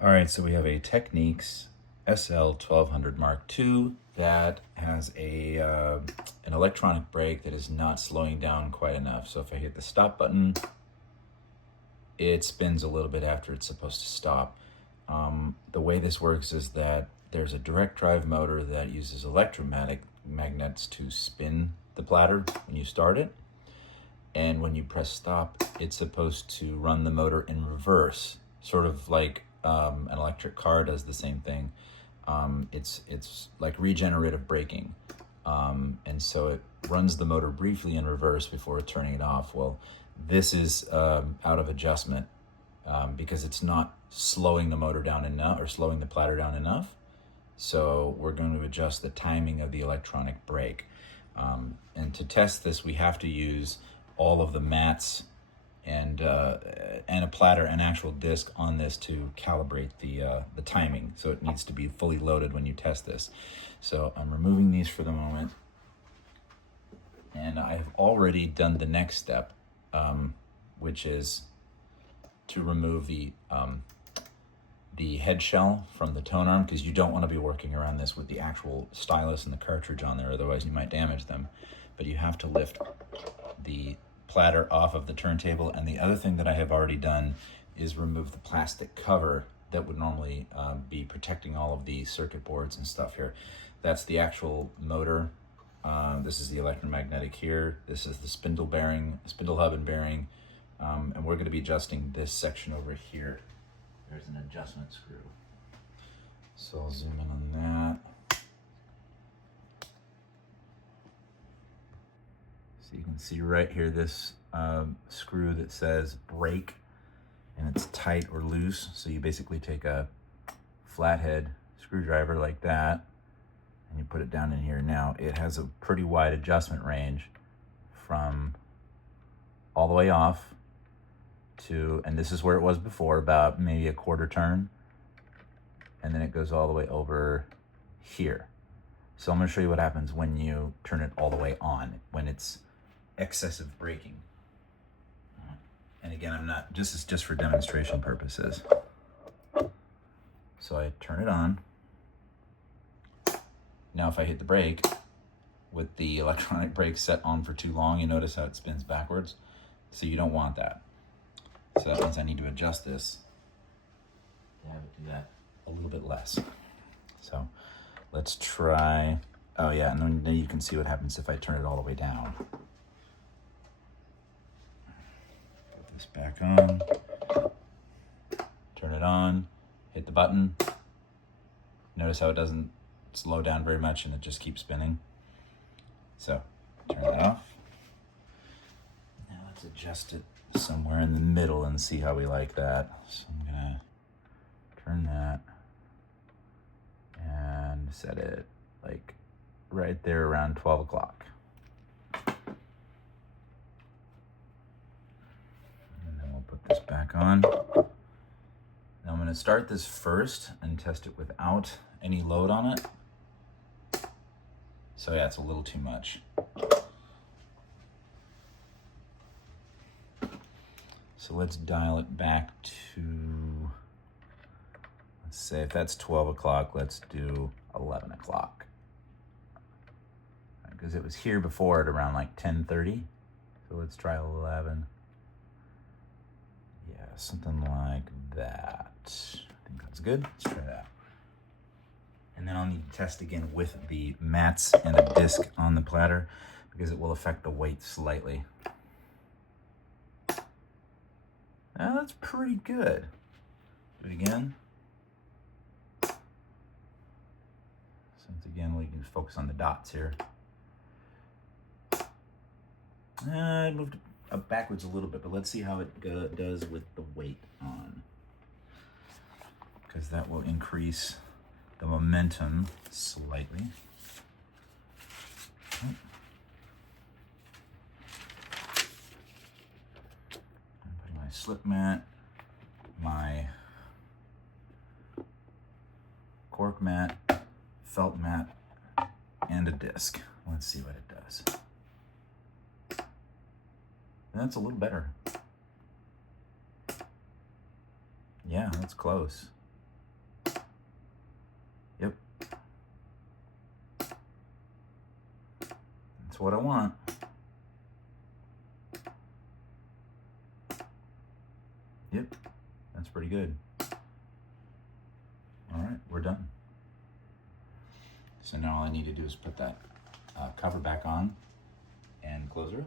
All right, so we have a Technics SL-1200mk2 that has an electronic brake that is not slowing down quite enough. So if I hit the stop button, it spins a little bit after it's supposed to stop. The way this works is that there's a direct drive motor that uses magnets to spin the platter when you start it. And when you press stop, it's supposed to run the motor in reverse, sort of like an electric car does the same thing. It's like regenerative braking. And so it runs the motor briefly in reverse before turning it off. Well, this is out of adjustment because it's not slowing the motor down enough or slowing the platter down enough. So we're going to adjust the timing of the electronic brake. And to test this, we have to use all of the mats and a platter, an actual disc on this to calibrate the timing. So it needs to be fully loaded when you test this. So I'm removing these for the moment. And I've already done the next step, which is to remove the head shell from the tone arm, because you don't want to be working around this with the actual stylus and the cartridge on there, otherwise you might damage them. But you have to lift the platter off of the turntable. And the other thing that I have already done is remove the plastic cover that would normally be protecting all of the circuit boards and stuff here. That's the actual motor. This is the electromagnetic here. This is the spindle hub and bearing. And we're going to be adjusting this section over here. There's an adjustment screw. So I'll zoom in on that. So you can see right here this screw that says brake, and it's tight or loose. So you basically take a flathead screwdriver like that and you put it down in here. Now it has a pretty wide adjustment range from all the way off to, and this is where it was before, about maybe a quarter turn, and then it goes all the way over here. So I'm going to show you what happens when you turn it all the way on, when it's excessive braking. And again, this is just for demonstration purposes. So I turn it on. Now if I hit the brake with the electronic brake set on for too long, you notice how it spins backwards. So you don't want that. So that means I need to adjust this to have it do that a little bit less. So let's try, oh yeah, and then you can see what happens if I turn it all the way down. Put this back on, turn it on, hit the button. Notice how it doesn't slow down very much and it just keeps spinning. So turn that off. Now let's adjust it somewhere in the middle and see how we like that. So I'm gonna turn that and set it like right there around 12 o'clock. And then we'll put this back on. Now I'm gonna start this first and test it without any load on it. So yeah, it's a little too much. So let's dial it back to, let's say if that's 12 o'clock, let's do 11 o'clock. Because it was here before at around like 10:30. So let's try 11. Yeah, something like that. I think that's good. Let's try that. And then I'll need to test again with the mats and a disc on the platter because it will affect the weight slightly. Now that's pretty good. Do it again. Since again we can focus on the dots here. I moved it up backwards a little bit, but let's see how it does with the weight on. Because that will increase the momentum slightly. Oh. My slip mat, my cork mat, felt mat, and a disc. Let's see what it does. That's a little better. Yeah, that's close. That's what I want. Yep, that's pretty good. All right, we're done. So now all I need to do is put that cover back on and close her up.